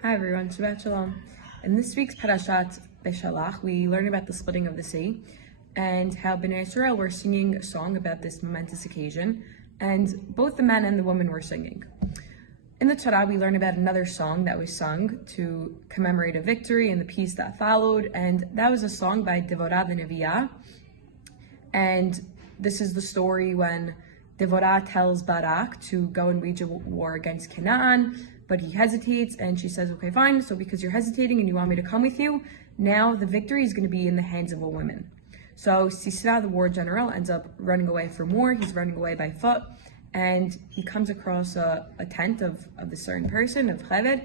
Hi everyone, Shabbat Shalom. In this week's Parashat Beshalach, we learn about the splitting of the sea and how Bnei Israel were singing a song about this momentous occasion, and both the men and the women were singing. In the Torah, we learn about another song that was sung to commemorate a victory and the peace that followed, and that was a song by Dvar the Neviah. And this is the story when Dvar tells Barak to go and wage a war against Canaan, but he hesitates, and she says, okay, fine, so because you're hesitating and you want me to come with you, now the victory is going to be in the hands of a woman. So Sisera, the war general, ends up running away from war. He's running away by foot, and he comes across a tent of a certain person, of Cheved,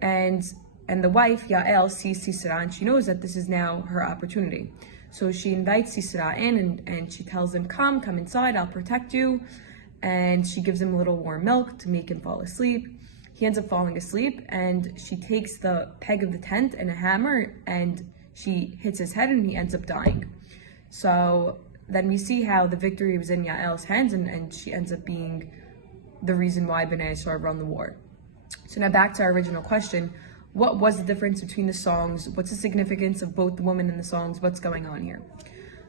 and the wife, Yael, sees Sisera, and she knows that this is now her opportunity. So she invites Sisera in, and she tells him, come inside, I'll protect you. And she gives him a little warm milk to make him fall asleep. He ends up falling asleep, and she takes the peg of the tent and a hammer, and she hits his head, and he ends up dying. So then we see how the victory was in Yael's hands, and she ends up being the reason why Bnei Israel won the war. So now back to our original question. What was the difference between the songs? What's the significance of both the women and the songs? What's going on here?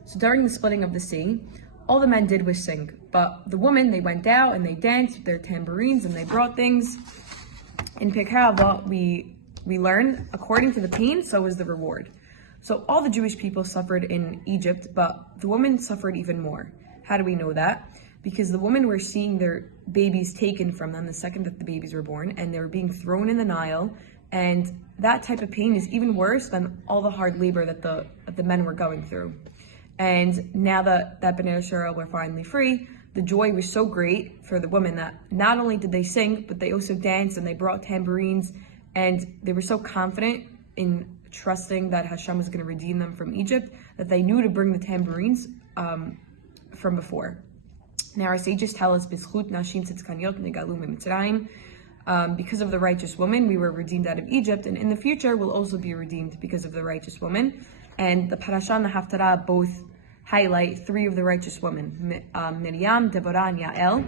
So during the splitting of the sea, all the men did was sing, but the women, they went out and they danced with their tambourines and they brought things. In Pirkei Avot, we learn, according to the pain, so is the reward. So all the Jewish people suffered in Egypt, but the women suffered even more. How do we know that? Because the women were seeing their babies taken from them the second that the babies were born, and they were being thrown in the Nile, and that type of pain is even worse than all the hard labor that the men were going through. And now that Bnei Israel were finally free, the joy was so great for the women that not only did they sing, but they also danced and they brought tambourines, and they were so confident in trusting that Hashem was going to redeem them from Egypt that they knew to bring the tambourines from before. Now our sages tell us, "B'zchut nashim tzidkaniot negalu miMitzrayim." Because of the righteous woman, we were redeemed out of Egypt, and in the future we'll also be redeemed because of the righteous woman. And the Parashah and the Haftarah both highlight three of the righteous women, Miriam, Deborah, and Yael,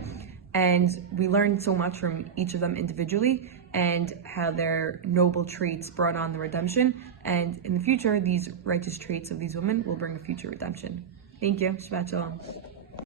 and we learned so much from each of them individually and how their noble traits brought on the redemption, and in the future these righteous traits of these women will bring a future redemption. Thank you. Shabbat Shalom.